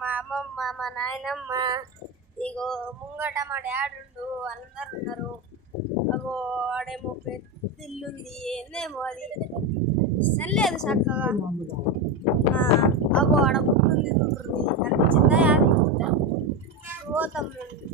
మా అమ్మమ్మ మా నాయనమ్మ ఇగో ముంగట మా డాడుండు అందరు ఉన్నారు. అగో ఆడేమో పెద్ద ఇల్లుంది ఏందేమో అది ఇస్తలేదు చక్కగా. అగో ఆడ గుట్టుంది చూడుర్రి కనిపించిందా అది పోతాం మేము.